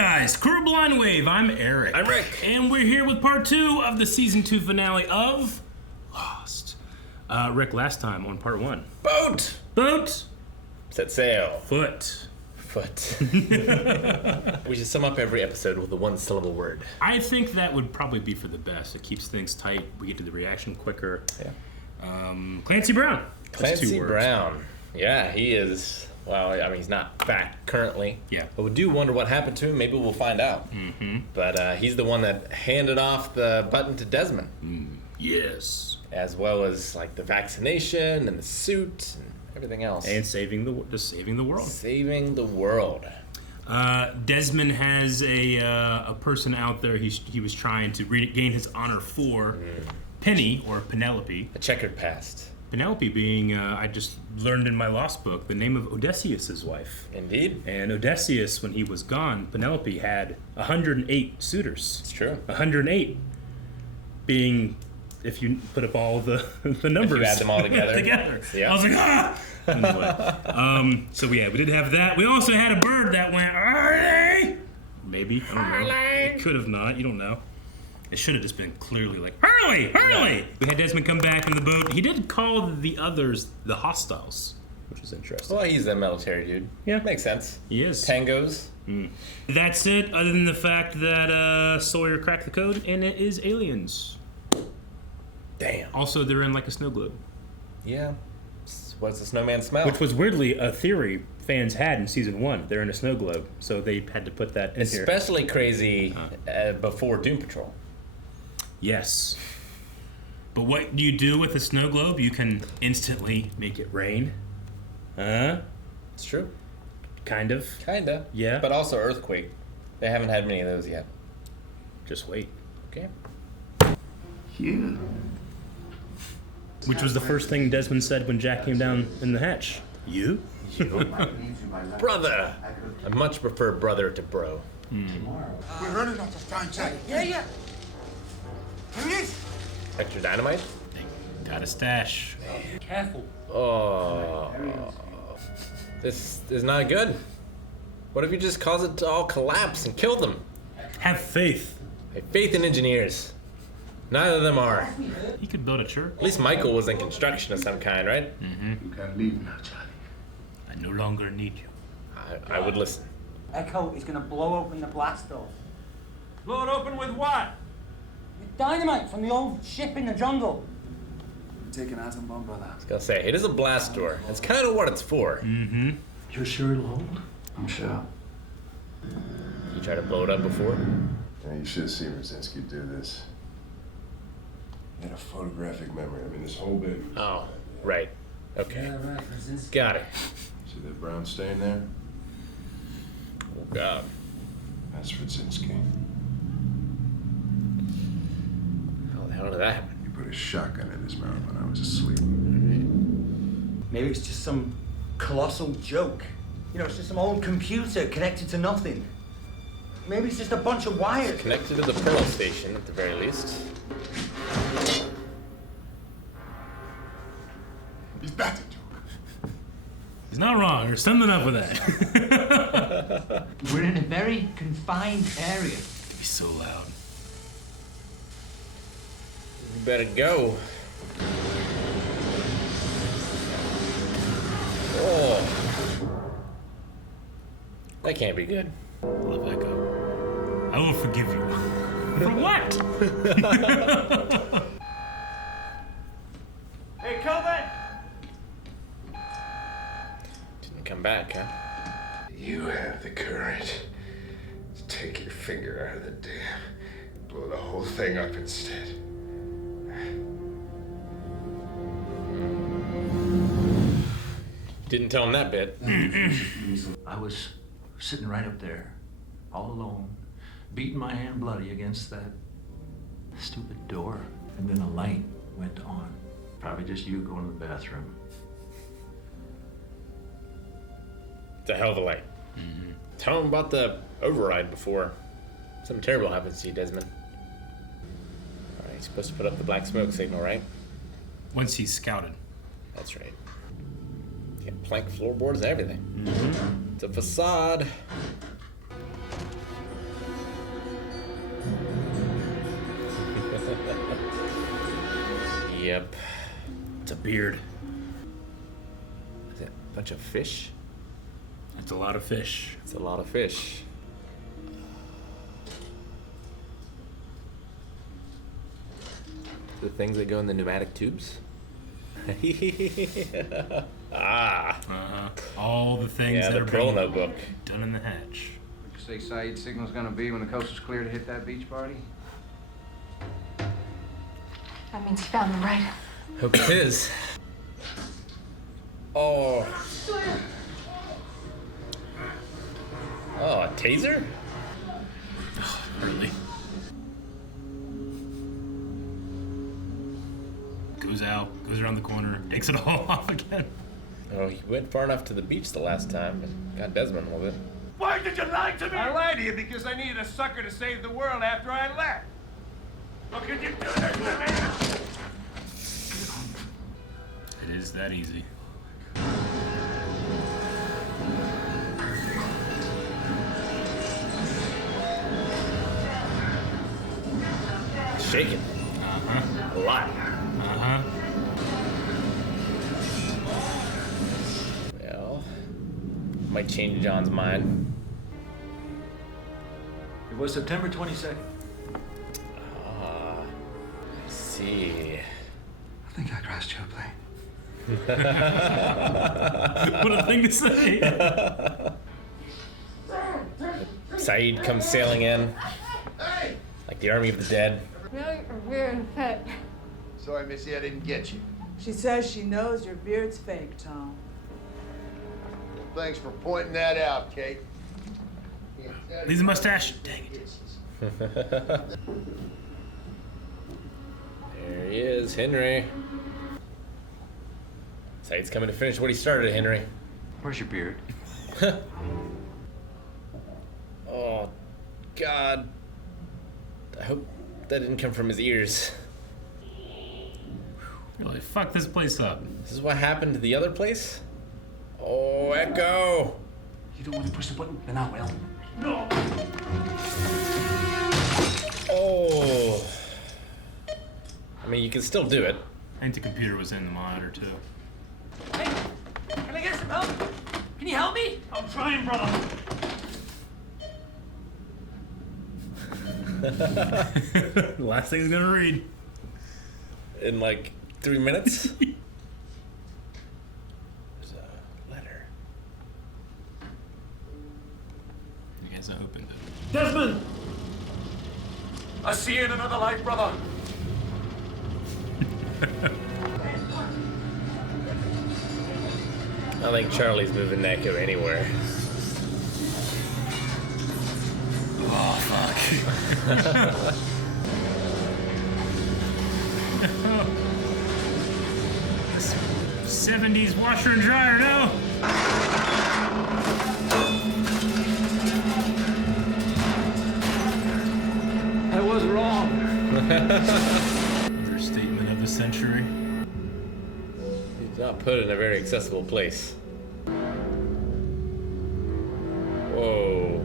guys, Crew Blind Wave, I'm Eric. I'm Rick. And we're here with part 2 of the season 2 finale of Lost. Rick, last time on part 1. Boat! Set sail. Foot. We should sum up every episode with a one-syllable word. I think that would probably be for the best. It keeps things tight. We get to the reaction quicker. Yeah. Clancy Brown. That's 2 Clancy words. Brown. Yeah, he is. Well, I mean, he's not back currently. Yeah. But we do wonder what happened to him. Maybe we'll find out. Mm-hmm. But he's the one that handed off the button to Desmond. Yes. As well as, like, the vaccination and the suit and everything else. And saving the world. Saving the world. Desmond has a person out there he was trying to regain his honor for. Penny, or Penelope. A checkered past. Penelope being, I just learned in my Lost book, the name of Odysseus' wife. Indeed. And Odysseus, when he was gone, Penelope had 108 suitors. It's true. 108 being, if you put up all the numbers. If you add them all together. Yeah. I was like, ah! Anyway, so yeah, we did have that. We also had a bird that went, Arlie! Maybe, I don't know. It could have not, you don't know. It should have just been clearly like, Hurley! Yeah. We had Desmond come back in the boat. He did call the others the hostiles, which is interesting. Well, he's a military dude. Yeah. Makes sense. He is. Tangos. That's it, other than the fact that Sawyer cracked the code, and it is aliens. Damn. Also, they're in like a snow globe. Yeah. What does the snowman smell? Which was weirdly a theory fans had in season 1. They're in a snow globe, so they had to put that in here. Especially crazy before Doom Patrol. Yes. But what do you do with a snow globe? You can instantly make it rain. It's true. Kind of. Kinda. Yeah. But also earthquake. They haven't had many of those yet. Just wait. Okay. You. Which was the first thing Desmond said when Jack came down in the hatch. You? Brother! I much prefer brother to bro. We're running out of time, Jack. Yeah. Here he is. Extra dynamite? Got a stash. Careful. Oh. This is not good. What if you just cause it to all collapse and kill them? Have faith. I have faith in engineers. Neither of them are. He could build a church. At least Michael was in construction of some kind, right? You can leave now, Charlie. I no longer need you. I would listen. Echo is gonna blow open the blast door. Blow it open with what? Dynamite from the old ship in the jungle. Take an atom bomb, brother. I was gonna say, it is a blast door. That's kind of what it's for. You're sure it'll hold? I'm sure. You tried to blow it up before? Yeah, you should have seen Brzezinski do this. He had a photographic memory. I mean, this whole bit. Oh, right. Okay. right, Brzezinski. Got it. See that brown stain there? Oh, God. That's Brzezinski. How the hell did that happen? He put a shotgun in his mouth when I was asleep. Maybe it's just some colossal joke. You know, it's just some old computer connected to nothing. Maybe it's just a bunch of wires. Connected to the pearl station, at the very least. He's back to joke. He's not wrong. There's something up with that. We're in a very confined area. He's so loud. You better go. Oh. That can't be good. Love Echo. I will forgive you. For what? Hey, Kelvin! Didn't come back, huh? You have the courage to take your finger out of the dam, blow the whole thing up instead. Didn't tell him that bit. I was sitting right up there, all alone, beating my hand bloody against that stupid door. And then a light went on. Probably just you going to the bathroom. It's a hell of a light. Tell him about the override before something terrible happens to you, Desmond. All right, he's supposed to put up the black smoke signal, right? Once he's scouted. That's right. You got plank floorboards and everything. It's a facade. Yep. It's a beard. Is that a bunch of fish? It's a lot of fish. It's a lot of fish. The things that go in the pneumatic tubes? All the things Yeah, that the are Pearl being Notebook. done in the hatch. What you say Saeed's signal's gonna be when the coast is clear to hit that beach party? That means he found them, right? Hope it is. Oh. Oh, a taser? Really? Goes out, goes around the corner, takes it all off again. Oh, he went far enough to the beach the last time and got Desmond with it. Why did you lie to me? I lied to you because I needed a sucker to save the world after I left. How could you do that to me? It is that easy. Shaking. Uh-huh. A lot. Uh-huh. Well, might change John's mind. It was September 22nd. I see. I think I crashed your plane. What a thing to say. Saeed comes sailing in. Like the army of the dead. Really? We're fat. Sorry, Missy, I didn't get you. She says she knows your beard's fake, Tom. Thanks for pointing that out, Kate. Leaves a mustache. Dang it. There he is, Henry. Saeed's coming to finish what he started, Henry. Where's your beard? Oh, God. I hope that didn't come from his ears. Really fuck this place up. This is what happened to the other place? Oh, Echo! You don't want to push the button? Then I will. No. Oh. I mean, you can still do it. I think the computer was in the monitor too. Hey, can I get some help? Can you help me? I'm trying, brother. Last thing he's gonna read. In like 3 minutes? There's a letter. You guys opened it. Desmond! I see you in another life, brother. I think Charlie's moving Echo anywhere. Oh fuck. 70s washer and dryer, no? I was wrong. Understatement of the century. He's not put in a very accessible place. Whoa.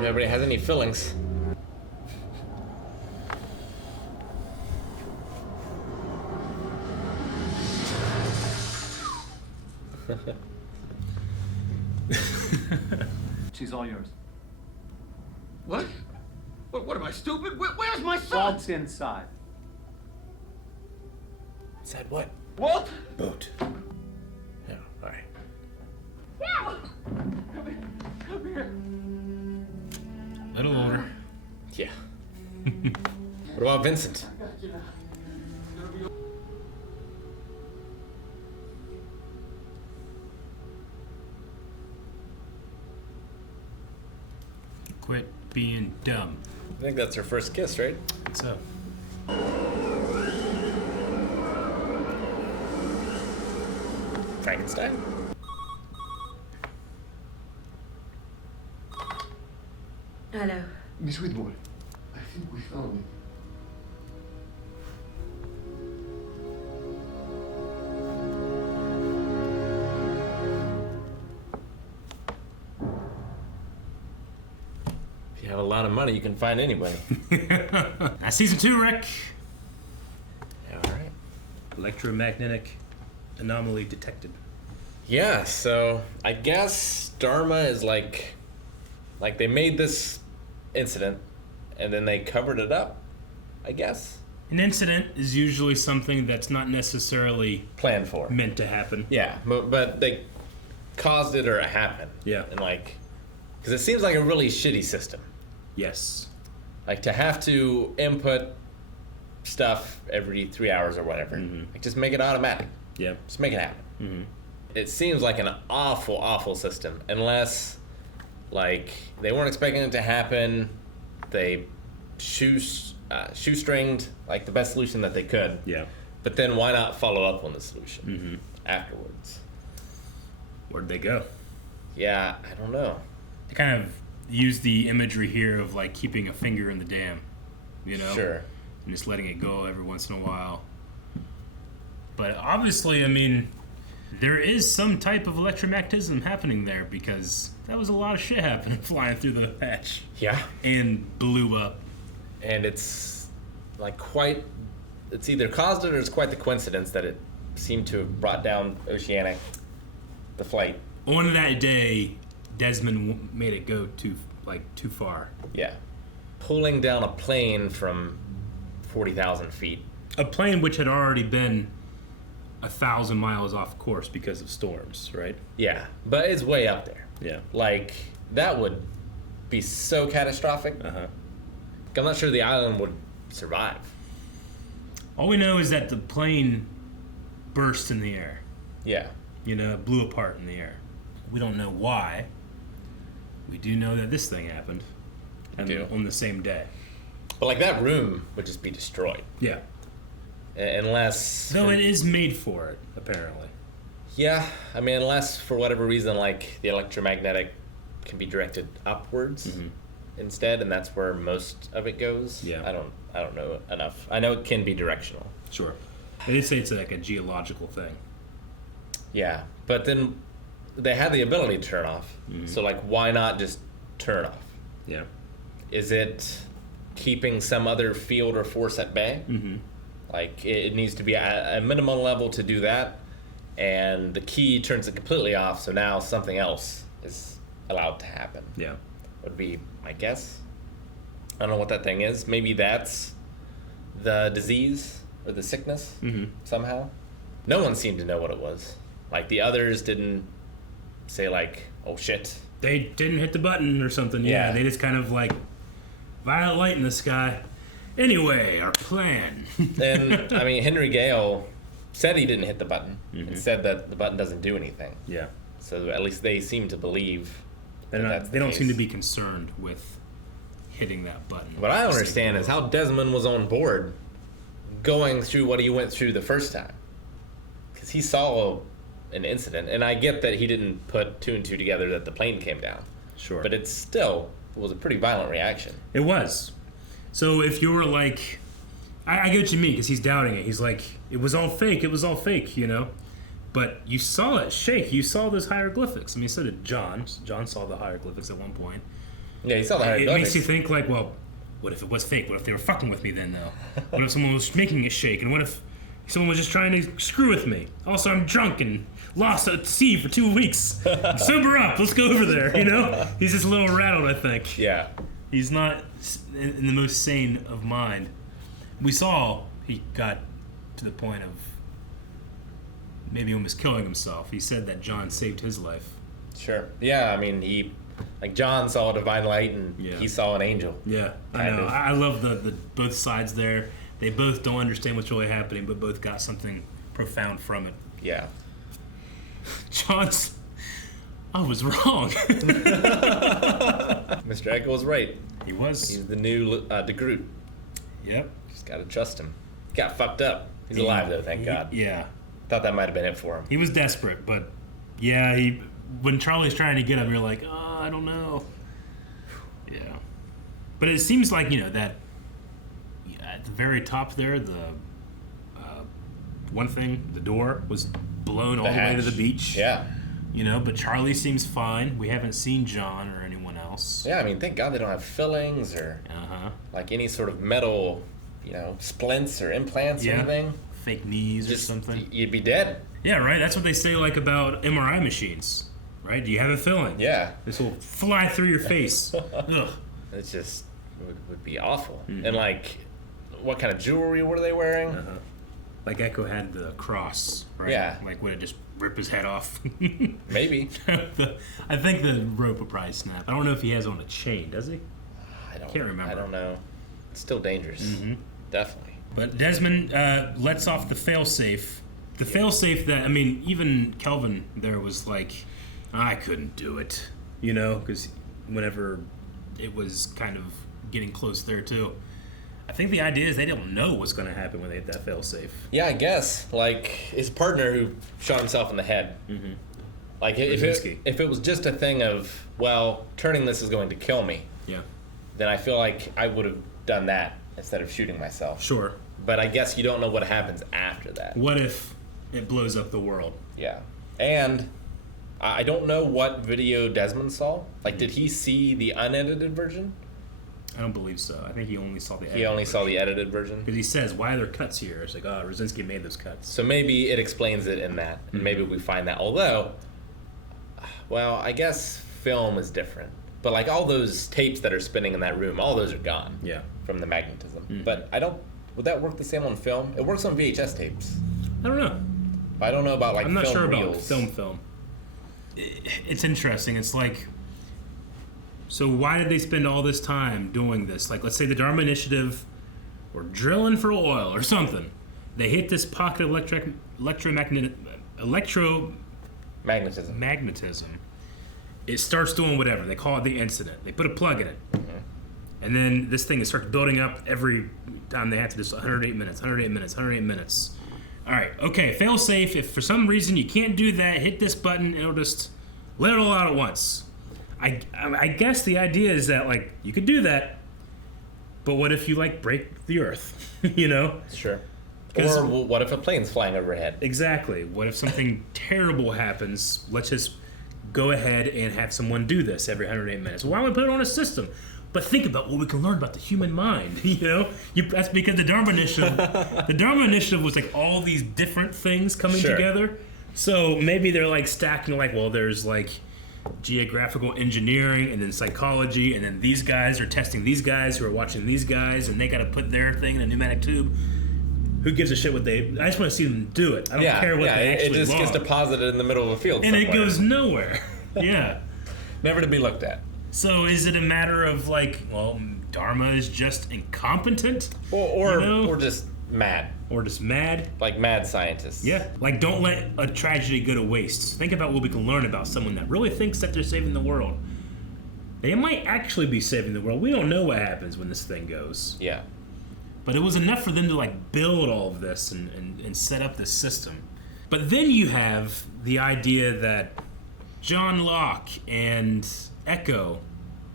Nobody has any fillings. She's all yours. What? What am I, stupid? Where's my son? Walt's inside. Said what? Walt? Boat. Yeah, alright. Come here. Little older. Yeah. What about Vincent? Quit being dumb. I think that's her first kiss, right? I think so. Frankenstein? Hello. Miss Whitmore, I think we found it. If you have a lot of money, you can find anybody. That's season 2, Rick. Yeah, alright. Electromagnetic anomaly detected. Yeah, so I guess Dharma is like they made this incident and then they covered it up, I guess. An incident is usually something that's not necessarily planned for, meant to happen. Yeah, but they caused it or it happened. Yeah. And because it seems like a really shitty system. Yes. Like to have to input stuff every 3 hours or whatever. Like just make it automatic. Yeah. Just make it happen. It seems like an awful system unless they weren't expecting it to happen. They shoestringed the best solution that they could. Yeah. But then why not follow up on the solution afterwards? Where'd they go? Yeah, I don't know. They kind of use the imagery here of keeping a finger in the dam, Sure. And just letting it go every once in a while. But obviously, I mean, there is some type of electromagnetism happening there because that was a lot of shit happening flying through the patch. Yeah. And blew up. And it's it's either caused it or it's quite the coincidence that it seemed to have brought down Oceanic, the flight. On that day, Desmond made it go too far. Yeah. Pulling down a plane from 40,000 feet. A plane which had already been 1,000 miles off course because of storms, right? Yeah, but it's way up there. Yeah. That would be so catastrophic. I'm not sure the island would survive. All we know is that the plane burst in the air. Yeah. It blew apart in the air. We don't know why. We do know that this thing happened. On the same day. But that room would just be destroyed. Yeah. Unless... Though it is made for it, apparently. Yeah, I mean, unless for whatever reason, the electromagnetic can be directed upwards instead, and that's where most of it goes. Yeah. I don't know enough. I know it can be directional. Sure. They did say it's a geological thing. Yeah, but then they had the ability to turn off. So why not just turn off? Yeah. Is it keeping some other field or force at bay? It needs to be at a minimum level to do that, and the key turns it completely off, so now something else is allowed to happen. Yeah. Would be my guess. I don't know what that thing is. Maybe that's the disease or the sickness somehow. No one seemed to know what it was. The others didn't say oh shit. They didn't hit the button or something. Yeah. They just kind of violet light in the sky. Anyway, our plan. And I mean, Henry Gale said he didn't hit the button and said that the button doesn't do anything. Yeah. So at least they seem to believe they don't seem to be concerned with hitting that button. What I don't understand is how Desmond was on board going through what he went through the first time. Because he saw an incident, and I get that he didn't put two and two together that the plane came down. Sure. But it was a pretty violent reaction. It was. So if you were I get what you mean, because he's doubting it. He's it was all fake, But you saw it shake. You saw those hieroglyphics. I mean, so did John. John saw the hieroglyphics at one point. Yeah, he saw the hieroglyphics. It makes you think, well, what if it was fake? What if they were fucking with me then, though? What if someone was making it shake? And what if someone was just trying to screw with me? Also, I'm drunk and lost at sea for 2 weeks. Sober up. Let's go over there, He's just a little rattled, I think. Yeah. He's not in the most sane of mind. We saw he got to the point of maybe almost killing himself. He said that John saved his life. Sure. Yeah, I mean, John saw a divine light and he saw an angel. Yeah, I know. I love the both sides there. They both don't understand what's really happening, but both got something profound from it. Yeah. I was wrong. Mr. Echo was right. He was. He's the new DeGroot. Yep. Just gotta trust him. He got fucked up. He's alive though, thank God. Yeah. Thought that might have been it for him. He was desperate, but yeah, when Charlie's trying to get him, you're like, oh, I don't know. Yeah. But it seems like, that at the very top there, the one thing, the door was blown all the way to the beach. Yeah. But Charlie seems fine. We haven't seen John or anyone else. Yeah, I mean, thank God they don't have fillings or any sort of metal, splints or implants or anything. fake knees or Just something. you'd be dead. Yeah, right. That's what they say like about MRI machines, right? Do you have a filling? Yeah. This will fly through your face. Ugh. It's just would be awful. And like, what kind of jewelry were they wearing? Like Echo had the cross, right? Yeah. Like would it just rip his head off? Maybe. I think the rope would probably snap. I don't know if he has on a chain, does he? Can't remember. I don't know. It's still dangerous. Definitely. But Desmond lets off the failsafe. The failsafe that, I mean, even Kelvin there was like, I couldn't do it, you know, because whenever it was kind of getting close there too. I think the idea is they don't know what's going to happen when they hit that failsafe. Yeah, I guess. Like, his partner who shot himself in the head. Like, if it was just a thing of, well, turning this is going to kill me, then I feel like I would have done that instead of shooting myself. Sure. But I guess you don't know what happens after that. What if it blows up the world? Yeah. And I don't know what video Desmond saw. Like, did he see the unedited version? I don't believe so. I think he only saw the edited He only saw the edited version? Because he says, why are there cuts here? It's like, oh, Rosinski made those cuts. So maybe it explains it in that. And maybe we find that. Although, well, I guess film is different. But like all those tapes that are spinning in that room, all those are gone. Yeah. From the magnetism. But would that work the same on film? It works on VHS tapes. I don't know. I don't know about like I'm not film sure reels. about film. It's interesting. It's like, so why did they spend all this time doing this? Like, let's say the Dharma Initiative were drilling for oil or something. They hit this pocket of electromagnetism. It starts doing whatever. They call it the incident. They put a plug in it. And then this thing starts building up every time they have to do 108 minutes, 108 minutes, 108 minutes. All right, okay, fail safe. If for some reason you can't do that, hit this button, it'll just let it all out at once. I guess the idea is that, like, you could do that, but what if you, like, break the earth, you know? Sure. Or what if a plane's flying overhead? Exactly. What if something terrible happens? Let's just go ahead and have someone do this every 108 minutes. Why would we put it on a system? But think about what we can learn about the human mind, you know? That's because the Dharma Initiative was like all these different things coming together. So maybe they're like stacking, like, well, there's like geographical engineering and then psychology, and then these guys are testing these guys who are watching these guys, and they got to put their thing in a pneumatic tube. Who gives a shit what they... I just want to see them do it. I don't care what they actually it just log. gets deposited in the middle of a field and somewhere. it goes nowhere. Yeah. Never to be looked at. So is it a matter of like, well, Dharma is just incompetent? Or just mad. Or just mad? Like mad scientists. Yeah. Like, don't let a tragedy go to waste. Think about what we can learn about someone that really thinks that they're saving the world. They might actually be saving the world. We don't know what happens when this thing goes. Yeah. But it was enough for them to like build all of this and set up this system. But then you have the idea that John Locke and Echo,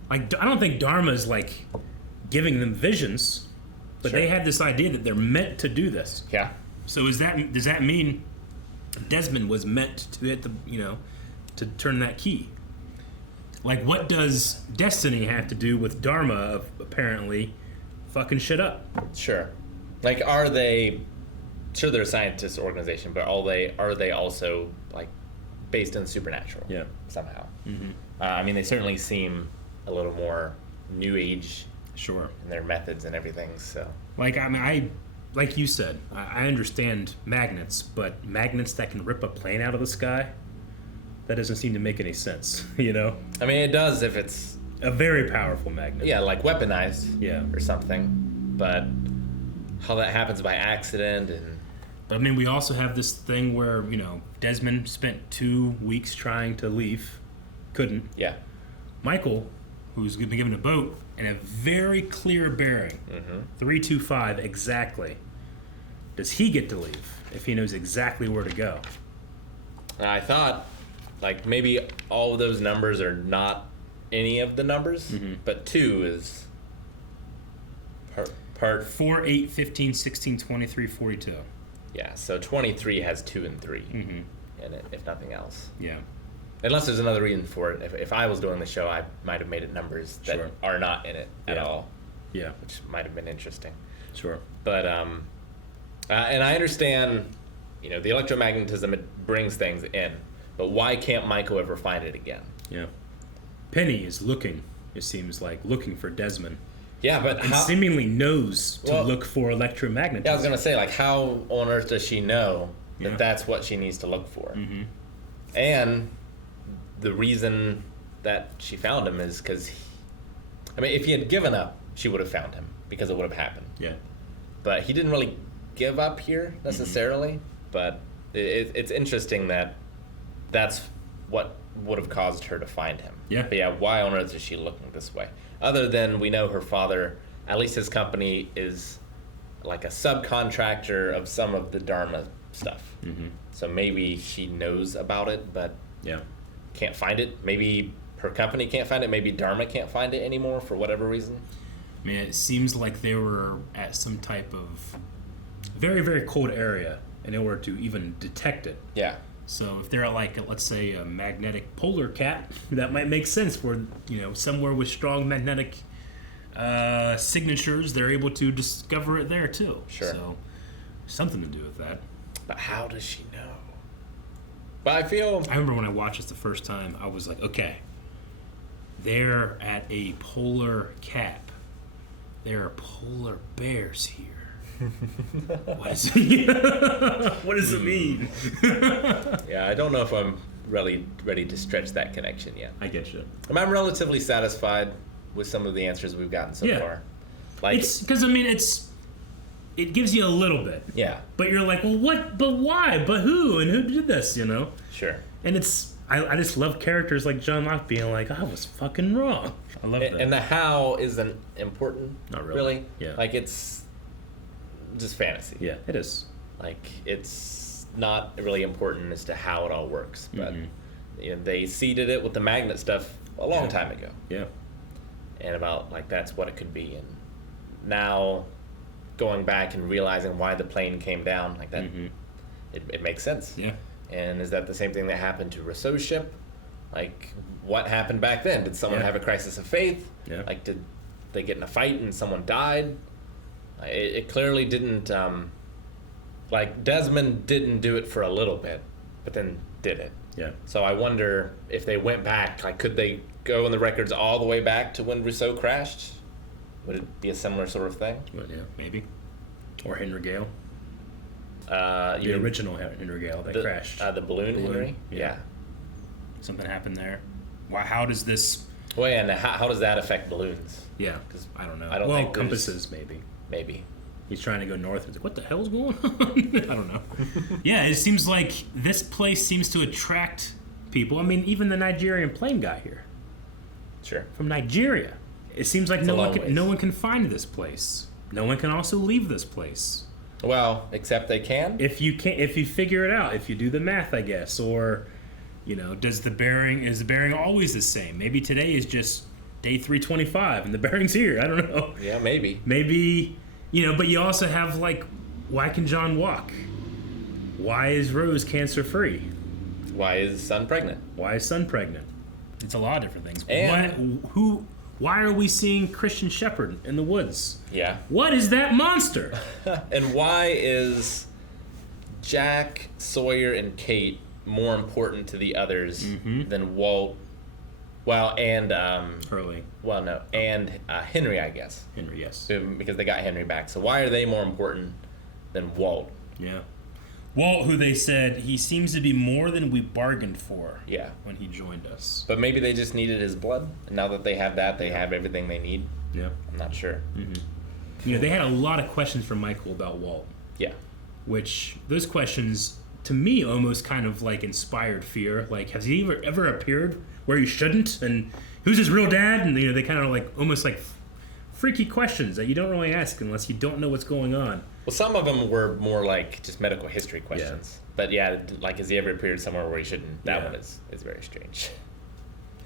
like, I don't think Dharma's like giving them visions, but they had this idea that they're meant to do this. Yeah. So does that mean Desmond was meant to hit the, you know, to turn that key? Like, what does destiny have to do with Dharma of apparently fucking shit up? Sure. Like, are they... Sure, they're a scientist organization, but are they also, like, based in the supernatural? Yeah. Somehow. I mean, they certainly seem a little more New Age... Sure. In their methods and everything, so... Like, I mean, like you said, I understand magnets, but magnets that can rip a plane out of the sky? That doesn't seem to make any sense, you know? I mean, it does if it's... A very powerful magnet. Yeah, like weaponized. Yeah. Or something. But how that happens by accident and... But I mean, we also have this thing where, you know, Desmond spent 2 weeks trying to leave. Couldn't. Yeah. Michael, who's been given a boat and a very clear bearing, 325 exactly. Does he get to leave if he knows exactly where to go? I thought, like, maybe all of those numbers are not any of the numbers, but 2 is part 4, 8, 15, 16, 23, 42. Yeah, so 23 has 2 and 3 in it, if nothing else. Yeah. Unless there's another reason for it. If I was doing the show, I might have made it numbers that are not in it at all. Yeah. Which might have been interesting. Sure. But And I understand, the electromagnetism, it brings things in. But why can't Michael ever find it again? Yeah. Penny is looking, it seems like, looking for Desmond. Yeah, but and seemingly knows to look for electromagnetism. Yeah, I was going to say, how on earth does she know that that's what she needs to look for? Mm-hmm. And the reason that she found him is because, if he had given up, she would have found him because it would have happened. Yeah. But he didn't really give up here necessarily. But it's interesting that that's what would have caused her to find him. Yeah. But yeah, why on earth is she looking this way? Other than we know her father, at least his company is like a subcontractor of some of the Dharma stuff. Mm-hmm. So maybe she knows about it, but yeah, can't find it. Maybe her company can't find it. Maybe Dharma can't find it anymore for whatever reason. It seems like they were at some type of very, very cold area in order to even detect it. Yeah. So if they're like, let's say, a magnetic polar cap, that might make sense where, somewhere with strong magnetic signatures, they're able to discover it there too. Sure. So something to do with that. But how does she know? But I remember when I watched this the first time, I was like, okay, they're at a polar cap. There are polar bears here. What does it mean? Yeah, I don't know if I'm really ready to stretch that connection yet. I get you. I'm relatively satisfied with some of the answers we've gotten so far. It's because it gives you a little bit. Yeah. But you're like, well, what? But why? But who? And who did this? Sure. And I just love characters like John Locke being like, I was fucking wrong. I love that. And the how isn't important. Not really. Yeah. It's just fantasy. Yeah, it is. It's not really important as to how it all works, but they seeded it with the magnet stuff a long time ago. Yeah. And about that's what it could be, and now going back and realizing why the plane came down like that, it makes sense. Yeah. And is that the same thing that happened to Rousseau's ship? What happened back then? Did someone have a crisis of faith? Yeah. Did they get in a fight and someone died? It clearly didn't, Desmond didn't do it for a little bit, but then did it. Yeah. So I wonder if they went back, could they go in the records all the way back to when Rousseau crashed? Would it be a similar sort of thing? Well, yeah, maybe. Or Henry Gale. The original Henry Gale that crashed. The balloon Henry? Yeah. Something happened there. How does this... Well, yeah, and how does that affect balloons? Yeah, because I don't know. I don't think compasses, maybe. Maybe. He's trying to go north. He's like, what the hell's going on? I don't know. Yeah, it seems like this place seems to attract people. Even the Nigerian plane guy here. Sure. From Nigeria. It seems like no one can find this place. No one can also leave this place. Well, except they can. If you figure it out, if you do the math, I guess, or is the bearing always the same? Maybe today is just day 325 and the bearing's here. I don't know. Yeah, maybe. Maybe, but you also have why can John walk? Why is Rose cancer free? Why is Son pregnant? Why is Son pregnant? It's a lot of different things. And why are we seeing Christian Shepherd in the woods? Yeah. What is that monster? And why is Jack, Sawyer, and Kate more important to the others than Walt? Well, and Hurley. Well, no, and Henry, I guess. Henry, yes. Because they got Henry back. So why are they more important than Walt? Yeah. Walt, who they said he seems to be more than we bargained for. Yeah. When he joined us. But maybe they just needed his blood. And now that they have that, they have everything they need. Yeah. I'm not sure. They had a lot of questions from Michael about Walt. Yeah. Which those questions, to me, almost kind of inspired fear. Has he ever appeared where he shouldn't? And who's his real dad? And they kind of almost freaky questions that you don't really ask unless you don't know what's going on. Well, some of them were more just medical history questions. Yeah. But yeah, has he ever appeared somewhere where he shouldn't? That one is very strange.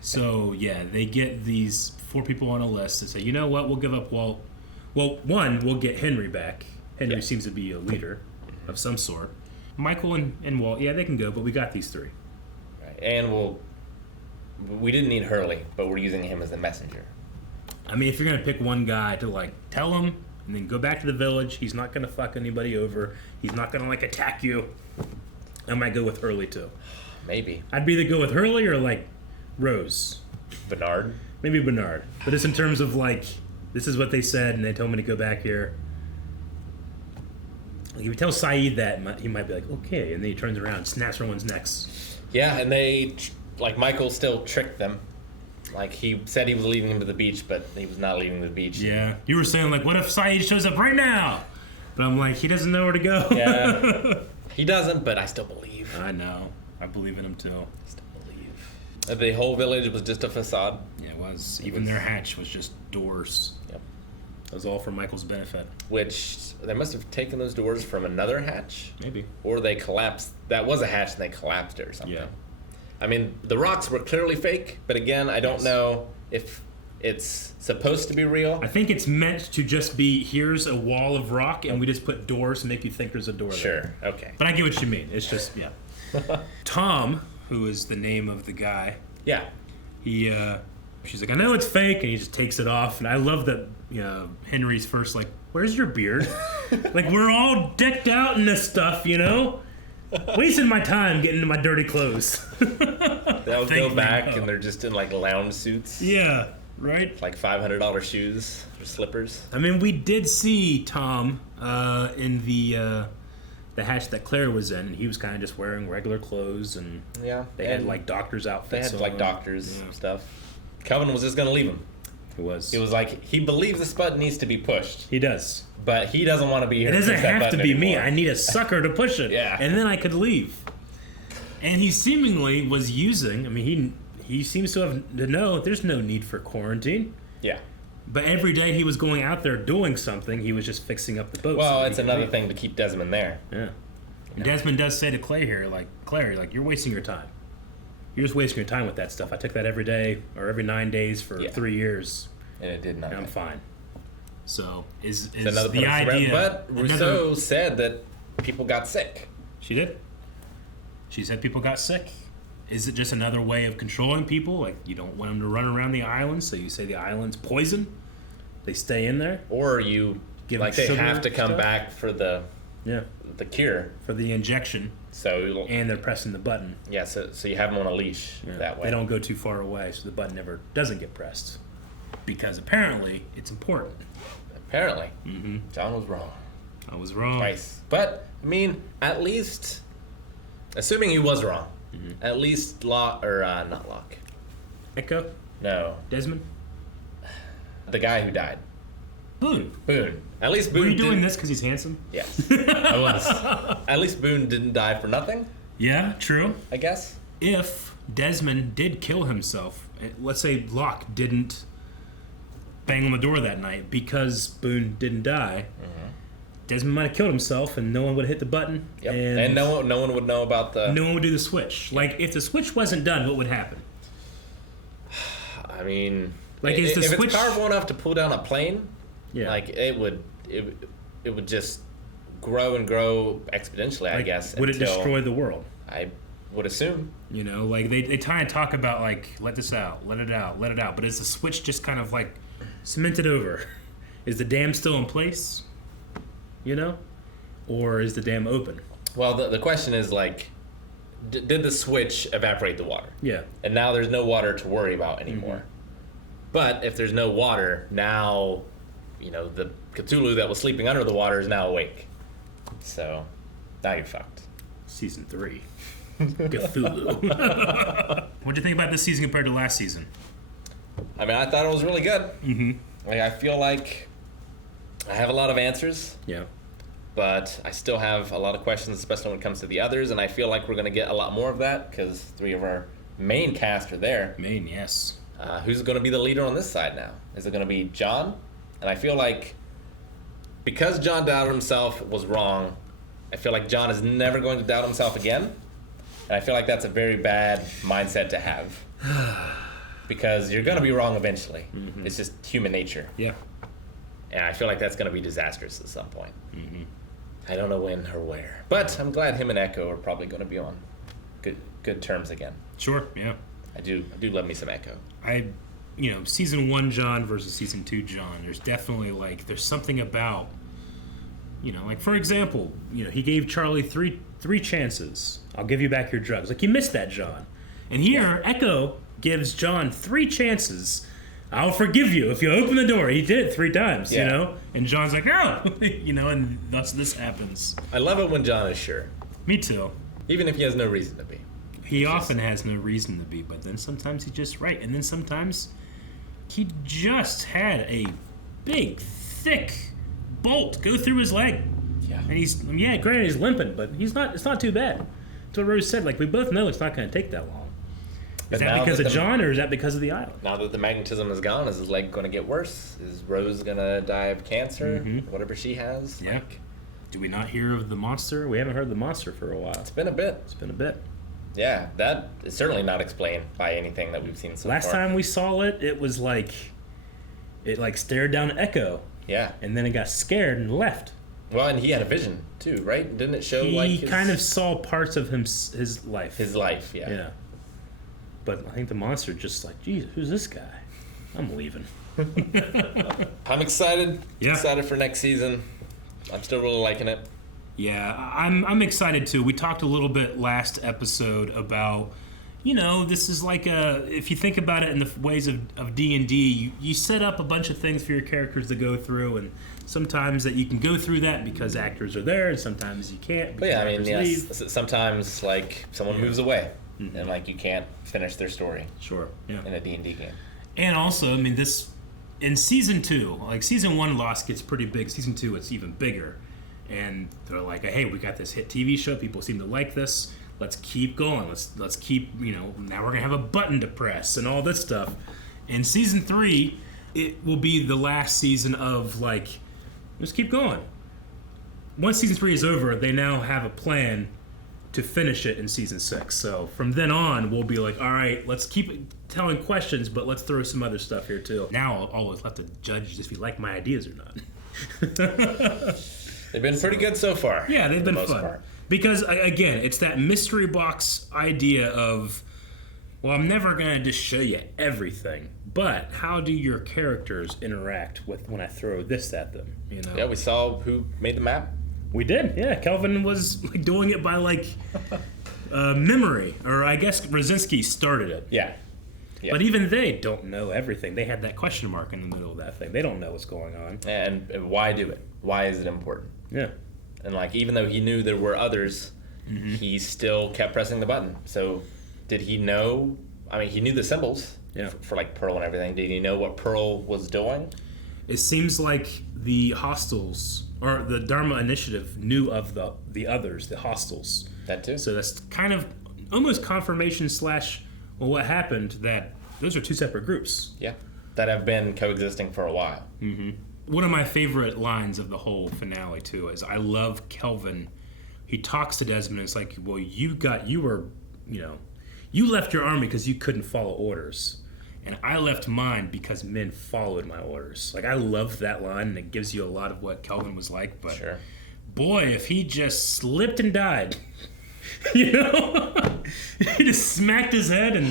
So yeah, they get these 4 people on a list and say, you know what, we'll give up Walt. Well, one, we'll get Henry back. Henry seems to be a leader of some sort. Michael and Walt, yeah, they can go, but we got these 3. Right. And we didn't need Hurley, but we're using him as the messenger. If you're going to pick one guy to tell him and then go back to the village. He's not gonna fuck anybody over. He's not gonna like attack you. I might go with Hurley too. Maybe. I'd either go with Hurley or like Rose. Bernard. Maybe Bernard. But it's in terms of like, this is what they said, and they told me to go back here. Like, if you tell Saeed that, he might be like, okay, and then he turns around, and snaps everyone's necks. Yeah, and they, like, Michael still tricked them. Like, he said he was leading him to the beach, but he was not leading to the beach. Yeah. You were saying, like, what if Saeed shows up right now? But I'm like, he doesn't know where to go. Yeah. He doesn't, but I still believe. I know. I believe in him, too. Still believe. The whole village was just a facade. Yeah, it was. Even their hatch was just doors. Yep. It was all for Michael's benefit. Which, they must have taken those doors from another hatch. Maybe. Or they collapsed. That was a hatch and they collapsed it or something. Yeah. I mean, the rocks were clearly fake, but again, I don't know if it's supposed to be real. I think it's meant to just be, here's a wall of rock, and we just put doors to make you think there's a door there. Sure, okay. But I get what you mean. It's just, yeah. Tom, who is the name of the guy. Yeah. She's like, I know it's fake, and he just takes it off. And I love that, Henry's first like, where's your beard? Like, we're all decked out in this stuff, Wasting my time getting into my dirty clothes. They'll go back and they're just in like lounge suits. Yeah, right? Like $500 shoes or slippers. I mean, we did see Tom in the hatch that Claire was in. He was kind of just wearing regular clothes, and they had like doctor's outfits. They had like doctors stuff. Kelvin was just gonna leave him. He was. He was like, he believes this button needs to be pushed. He does. But he doesn't want to be here. It doesn't have to be me. I need a sucker to push it. Yeah. And then I could leave. And he seemingly was using, I mean, he seems to know there's no need for quarantine. Yeah. But every day he was going out there doing something, he was just fixing up the boat. Well, it's another thing to keep Desmond there. Yeah. And Desmond does say to Claire here, like, Claire, you're wasting your time. You're just wasting your time with that stuff. I took that every day or every 9 days for 3 years. And it did nothing. And I'm fine. So, is another the idea... But Rousseau said that people got sick. She did? She said people got sick? Is it just another way of controlling people? Like, you don't want them to run around the island, so you say the island's poison? They stay in there? Or you... Give like, they have to come back for the cure. For the injection. And they're pressing the button. Yeah, so you have them on a leash that way. They don't go too far away, so the button never doesn't get pressed. Because apparently, it's important. Apparently. John was wrong. I was wrong. Twice. But, I at least, assuming he was wrong, at least not Locke. Echo? No. Desmond? The guy who died. Boone. At least Boone Were you doing this because he's handsome? Yes. I was. At least Boone didn't die for nothing. Yeah, true. I guess. If Desmond did kill himself, let's say Locke didn't bang on the door that night because Boone didn't die, Desmond might have killed himself and no one would have hit the button. Yep. And no one would know about the... No one would do the switch. Like, if the switch wasn't done, what would happen? I mean... Like, is the if switch... it's powerful enough to pull down a plane, like, it would just grow and grow exponentially, I guess. Would it destroy the world? I would assume. Like, they try and talk about, like, let this out, let it out, let it out. But is the switch just kind of, like, cemented over? Is the dam still in place? Or is the dam open? Well, the question is, like, did the switch evaporate the water? Yeah. And now there's no water to worry about anymore. But if there's no water, now, the Cthulhu that was sleeping under the water is now awake. So, now you're fucked. Season 3. Cthulhu. What'd you think about this season compared to last season? I mean, I thought it was really good. Like, I feel like I have a lot of answers. Yeah. But I still have a lot of questions, especially when it comes to the others, and I feel like we're going to get a lot more of that because 3 of our main cast are there. Yes. Who's going to be the leader on this side now? Is it going to be John? And I feel like because John doubted himself was wrong, I feel like John is never going to doubt himself again. And I feel like that's a very bad mindset to have. Because you're going to be wrong eventually. It's just human nature. Yeah. And I feel like that's going to be disastrous at some point. I don't know when or where. But I'm glad him and Echo are probably going to be on good terms again. Sure, yeah. I do love me some Echo. I season 1 John versus season 2 John. There's definitely there's something about, for example, he gave Charlie three chances. I'll give you back your drugs. You missed that, John. And here, Echo gives John 3 chances. I'll forgive you if you open the door. He did it 3 times, And John's like, no, and thus this happens. I love it when John is sure. Me too. Even if he has no reason to be. He often has no reason to be, but then sometimes he's just right. And then sometimes he just had a big, thick bolt go through his leg. Yeah. And granted he's limping, but it's not too bad. That's what Rose said. We both know it's not going to take that long. Is that because of John, or is that because of the island? Now that the magnetism is gone, is his leg going to get worse? Is Rose going to die of cancer? Whatever she has? Yeah. Do we not hear of the monster? We haven't heard the monster for a while. It's been a bit. Yeah, that is certainly not explained by anything that we've seen so far. Last time we saw it, it was it stared down at Echo. Yeah. And then it got scared and left. Well, and he had a vision too, right? Didn't it show he kind of saw parts of his life. His life, yeah. Yeah. But I think the monster just Jesus, who's this guy? I'm leaving. I'm excited. Yeah. Excited for next season. I'm still really liking it. Yeah, I'm excited too. We talked a little bit last episode about, this is if you think about it in the ways of D&D, you set up a bunch of things for your characters to go through, and sometimes that you can go through that because actors are there, and sometimes you can't. But sometimes someone moves away, and you can't finish their story. Sure. Yeah. In a D&D game. And also, this in season 2, season 1 Lost gets pretty big. Season 2, it's even bigger. And they're like, hey, we got this hit TV show. People seem to like this. Let's keep going. Let's keep, now we're going to have a button to press and all this stuff. And season 3, it will be the last season of, let's keep going. Once season 3 is over, they now have a plan to finish it in season 6. So from then on, we'll be all right, let's keep telling questions, but let's throw some other stuff here too. Now I'll always let the judge if you like my ideas or not. They've been pretty good so far. Yeah, they've been fun. Because, again, it's that mystery box idea of, I'm never going to just show you everything, but how do your characters interact with when I throw this at them, Yeah, we saw who made the map. We did, yeah. Kelvin was doing it by, memory, or I guess Brzezinski started it. Yeah. But even they don't know everything. They had that question mark in the middle of that thing. They don't know what's going on. And why do it? Why is it important? Yeah. And even though he knew there were others, he still kept pressing the button. So did he know? He knew the symbols for Pearl and everything. Did he know what Pearl was doing? It seems like the hostiles, or the Dharma Initiative, knew of the others, the hostiles. That too. So that's kind of almost confirmation / what happened, that those are 2 separate groups. Yeah. That have been coexisting for a while. Mm-hmm. One of my favorite lines of the whole finale, too, is I love Kelvin. He talks to Desmond, and it's like, well, you left your army because you couldn't follow orders. And I left mine because men followed my orders. I love that line, and it gives you a lot of what Kelvin was like. But sure. Boy, if he just slipped and died, he just smacked his head, and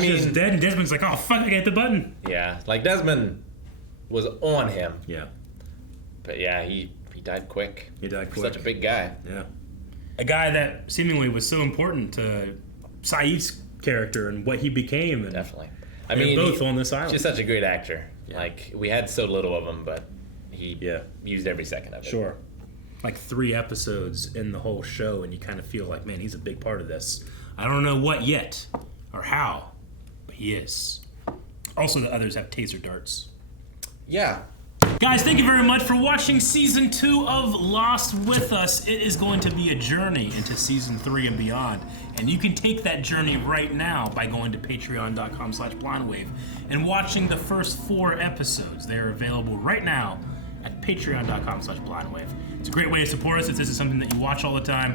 he's just dead, and Desmond's like, oh, fuck, I got the button. Yeah, Desmond was on him. Yeah. But yeah, he died quick. He died quick. Such a big guy. Yeah. A guy that seemingly was so important to Saeed's character and what he became. And definitely. Both on this island. He's just such a great actor. Yeah. We had so little of him, but he used every second of it. Sure. 3 episodes in the whole show, and you kind of feel like, man, he's a big part of this. I don't know what yet or how, but he is. Also, the others have taser darts. Yeah. Guys, thank you very much for watching Season 2 of Lost with us. It is going to be a journey into Season 3 and beyond. And you can take that journey right now by going to patreon.com/blindwave and watching the first 4 episodes. They're available right now at patreon.com/blindwave. It's a great way to support us if this is something that you watch all the time.